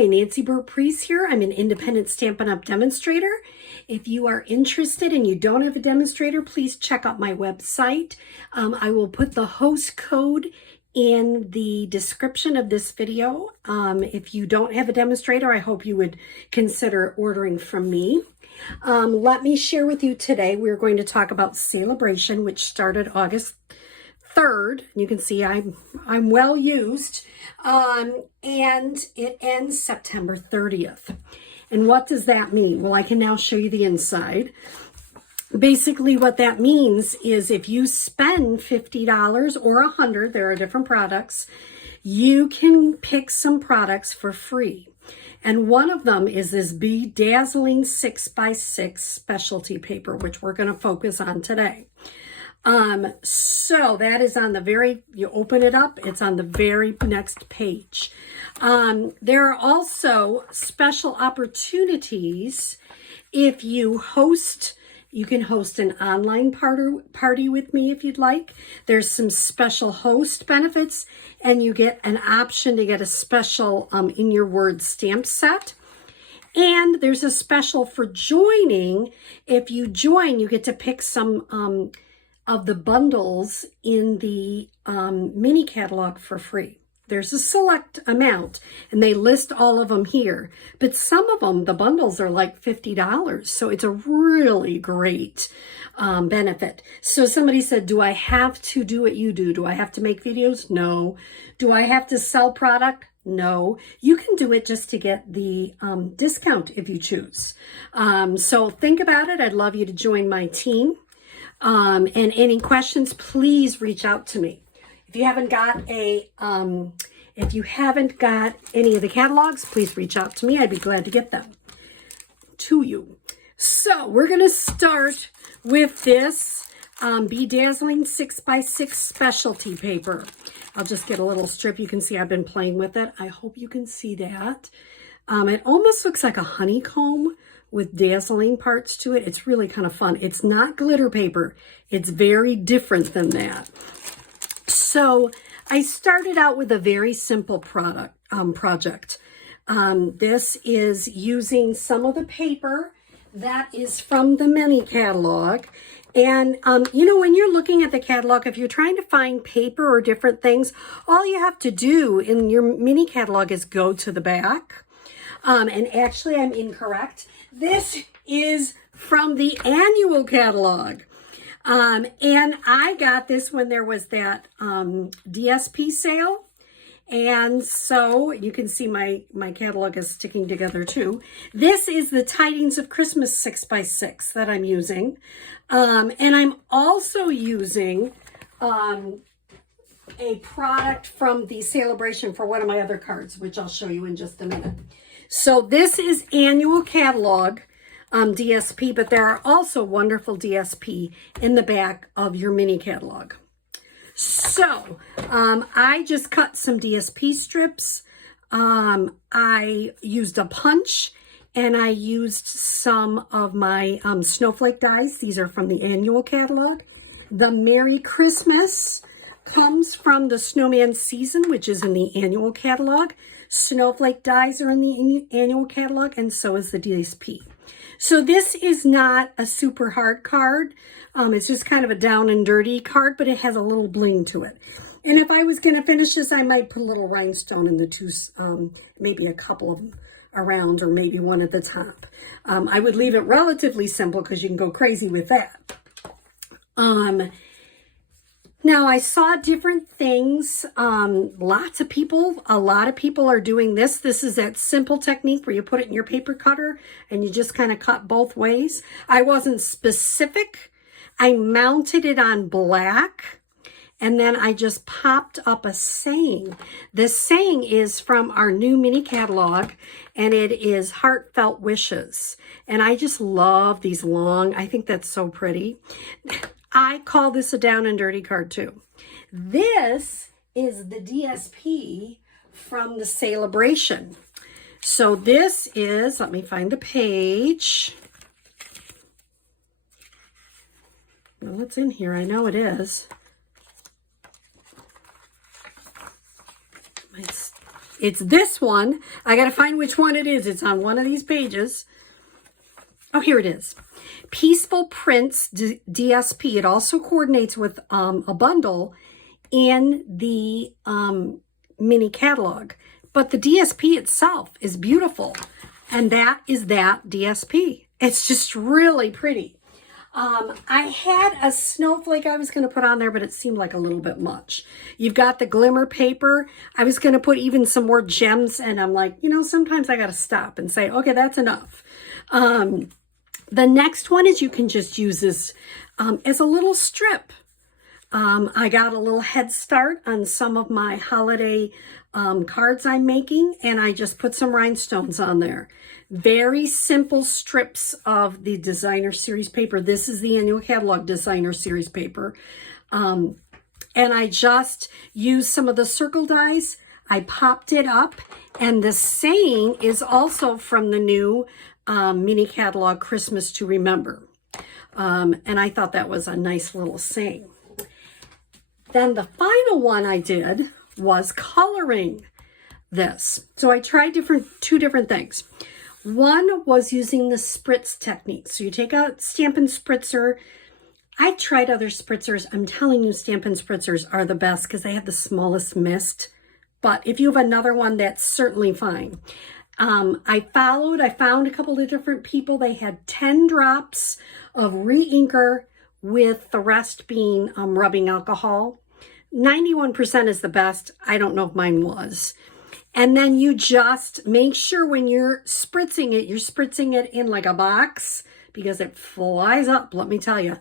Hi, Nancy Burt-Preece here. I'm an independent Stampin' Up! Demonstrator. If you are interested and you don't have a demonstrator, please check out my website. I will put the host code in the description of this video. If you don't have a demonstrator, I hope you would consider ordering from me. Let me share with you today, we're going to talk about Celebration, which started August 3rd. You can see I'm well used, and it ends September 30th. And what does that mean? Well, I can now show you the inside. Basically, what that means is if you spend $50 or $100, there are different products, you can pick some products for free. And one of them is this Dazzling 6x6 specialty paper, which we're going to focus on today. So that is on the very, you open it up, it's on the very next page. There are also special opportunities if you host. You can host an online party with me if you'd like. There's some special host benefits, and you get an option to get a special in your word stamp set. And there's a special for joining. If you join, you get to pick some of the bundles in the mini catalog for free. There's a select amount, and they list all of them here. But some of them, the bundles are like $50, so it's a really great benefit. So somebody said, do I have to do what you do? Do I have to make videos? No. Do I have to sell product? No. You can do it just to get the discount if you choose. So think about it. I'd love you to join my team. And any questions, please reach out to me. If you haven't got any of the catalogs, please reach out to me. I'd be glad to get them to you. So we're going to start with this Dazzling 6x6 specialty paper. I'll just get a little strip. You can see I've been playing with it. I hope you can see that. It almost looks like a honeycomb with dazzling parts to it. It's really kind of fun. It's not glitter paper. It's very different than that. So I started out with a very simple project. This is using some of the paper that is from the mini catalog. And, you know, when you're looking at the catalog, if you're trying to find paper or different things, all you have to do in your mini catalog is go to the back. And actually, I'm incorrect. This is from the annual catalog. And I got this when there was that DSP sale. And so you can see my catalog is sticking together too. This is the Tidings of Christmas 6x6 that I'm using. And I'm also using a product from the Celebration for one of my other cards, which I'll show you in just a minute. So this is annual catalog DSP, but there are also wonderful DSP in the back of your mini catalog. So I just cut some DSP strips. I used a punch, and I used some of my snowflake dies. These are from the annual catalog. The Merry Christmas comes from the Snowman Season, which is in the annual catalog. Snowflake dies are in the annual catalog, and so is the DSP. So this is not a super hard card. It's just kind of a down and dirty card, but it has a little bling to it. And if I was going to finish this, I might put a little rhinestone in the two, maybe a couple of them around, or maybe one at the top. I would leave it relatively simple because you can go crazy with that. Now, I saw different things. A lot of people are doing this. This is that simple technique where you put it in your paper cutter and you just kind of cut both ways. I wasn't specific. I mounted it on black, and then I just popped up a saying. The saying is from our new mini catalog, and it is Heartfelt Wishes. And I just love these long. I think that's so pretty. I call this a down and dirty card too. This is the DSP from the Celebration. So this is, let me find the page. Well, it's in here. I know it is. It's this one. I got to find which one it is. It's on one of these pages. Oh, here it is. Peaceful Prince DSP. It also coordinates with a bundle in the mini catalog. But the DSP itself is beautiful. And that is that DSP. It's just really pretty. I had a snowflake I was going to put on there, but it seemed like a little bit much. You've got the glimmer paper. I was going to put even some more gems, and I'm like, you know, sometimes I got to stop and say, okay, that's enough. The next one is you can just use this as a little strip. I got a little head start on some of my holiday cards I'm making, and I just put some rhinestones on there. Very simple strips of the designer series paper. This is the annual catalog designer series paper. And I just used some of the circle dies. I popped it up, and the saying is also from the new mini catalog Christmas to Remember. And I thought that was a nice little saying. Then the final one I did was coloring this. So I tried two different things. One was using the spritz technique. So you take a Stampin' Spritzer. I tried other spritzers. I'm telling you, Stampin' Spritzers are the best because they have the smallest mist. But if you have another one, that's certainly fine. I found a couple of different people. They had 10 drops of re-inker with the rest being rubbing alcohol. 91% is the best. I don't know if mine was. And then you just make sure when you're spritzing it in like a box because it flies up, let me tell you.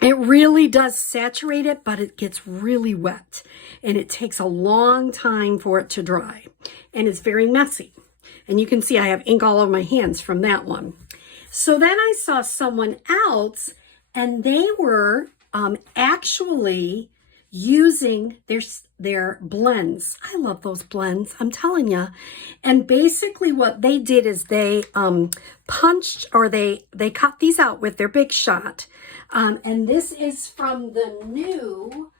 It really does saturate it, but it gets really wet. And it takes a long time for it to dry. And it's very messy. And you can see I have ink all over my hands from that one. So then I saw someone else, and they were actually using their blends. I love those blends, I'm telling you. And basically what they did is they punched, or they cut these out with their Big Shot. And this is from the new,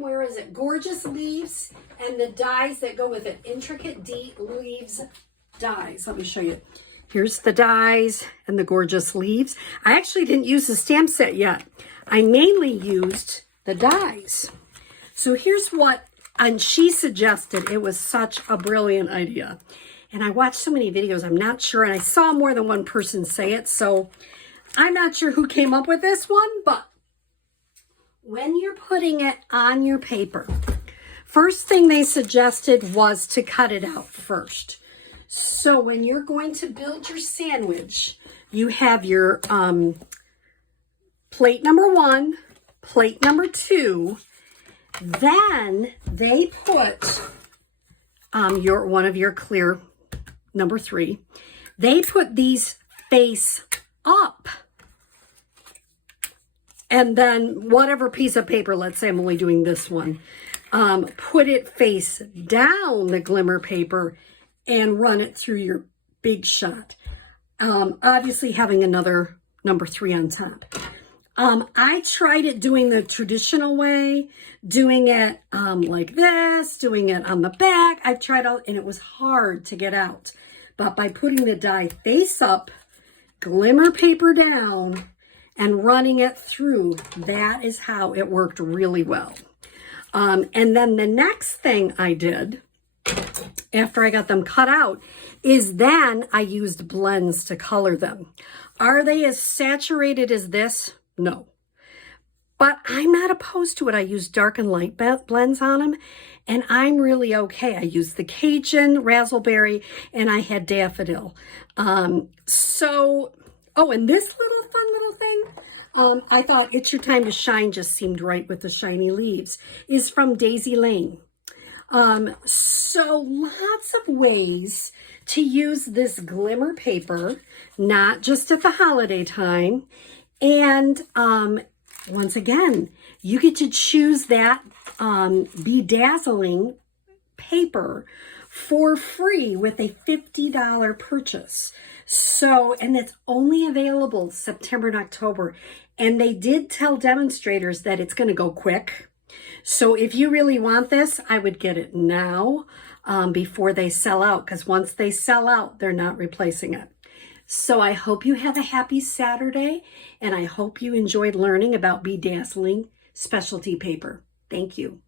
where is it? Gorgeous Leaves, and the dies that go with it. Intricate Leaves dies. Let me show you. Here's the dies and the Gorgeous Leaves. I actually didn't use the stamp set yet. I mainly used the dies. So here's what, and she suggested, it was such a brilliant idea. And I watched so many videos, I'm not sure, and I saw more than one person say it, so I'm not sure who came up with this one, but when you're putting it on your paper, first thing they suggested was to cut it out first. So when you're going to build your sandwich, you have your plate number 1, plate number 2, then they put one of your clear number 3. They put these face up. And then whatever piece of paper, let's say I'm only doing this one, put it face down, the glimmer paper, and run it through your Big Shot. Obviously having another number 3 on top. I tried it doing the traditional way, doing it like this, doing it on the back. I've tried all, and it was hard to get out. But by putting the die face up, glimmer paper down, and running it through, that is how it worked really well. And then the next thing I did, after I got them cut out, is then I used blends to color them. Are they as saturated as this? No. But I'm not opposed to it. I use dark and light blends on them, and I'm really okay. I used the Cajun, Razzleberry, and I had Daffodil. And this fun little thing, I thought It's Your Time to Shine just seemed right with the shiny leaves, is from Daisy Lane. So lots of ways to use this glimmer paper, not just at the holiday time. And once again, you get to choose that Dazzling paper for free with a $50 purchase. So, and it's only available September and October. And they did tell demonstrators that it's going to go quick. So if you really want this, I would get it now before they sell out, because once they sell out, they're not replacing it. So I hope you have a happy Saturday, and I hope you enjoyed learning about Dazzling specialty paper. Thank you.